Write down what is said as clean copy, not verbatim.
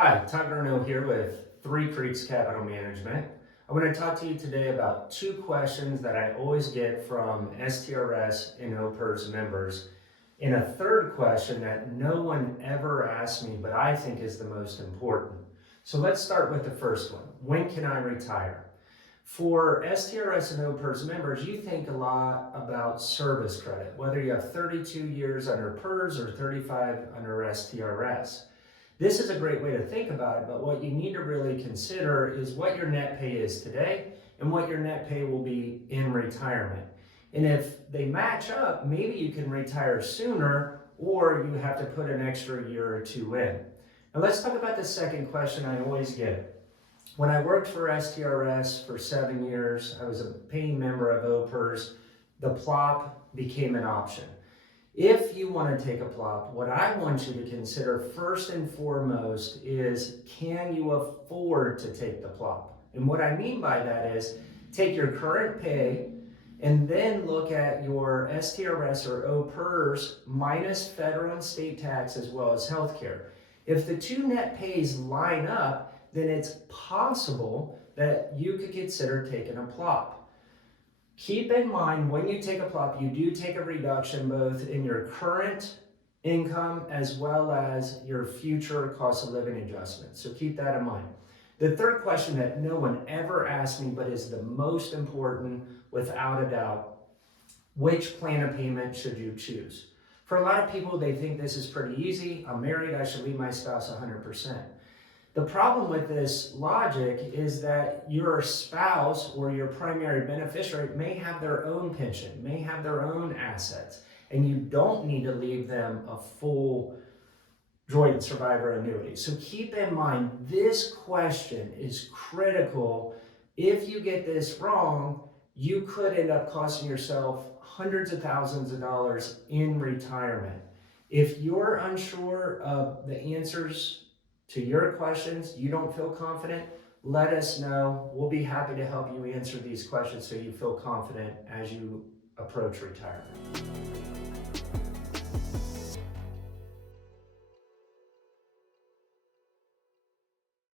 Hi, Todd Gourno here with Three Creeks Capital Management. I want to talk to you today about two questions that I always get from STRS and OPERS members, and a third question that no one ever asks me, but I think is the most important. So let's start with the first one. When can I retire? For STRS and OPERS members, you think a lot about service credit, whether you have 32 years under PERS or 35 under STRS. This is a great way to think about it, but what you need to really consider is what your net pay is today and what your net pay will be in retirement. And if they match up, maybe you can retire sooner, or you have to put an extra year or two in. Now let's talk about the second question I always get. When I worked for STRS for 7 years, I was a paying member of OPERS, the plop became an option. If you want to take a plop, what I want you to consider first and foremost is, can you afford to take the plop? And what I mean by that is, take your current pay and then look at your STRS or OPERS minus federal and state tax as well as healthcare. If the two net pays line up, then it's possible that you could consider taking a plop. Keep in mind, when you take a plop, you do take a reduction both in your current income as well as your future cost of living adjustments. So keep that in mind. The third question that no one ever asks me, but is the most important without a doubt, which plan of payment should you choose? For a lot of people, they think this is pretty easy. I'm married, I should leave my spouse 100%. The problem with this logic is that your spouse or your primary beneficiary may have their own pension, may have their own assets, and you don't need to leave them a full joint survivor annuity. So keep in mind, this question is critical. If you get this wrong, you could end up costing yourself hundreds of thousands of dollars in retirement. If you're unsure of the answers to your questions, you don't feel confident, let us know. We'll be happy to help you answer these questions so you feel confident as you approach retirement.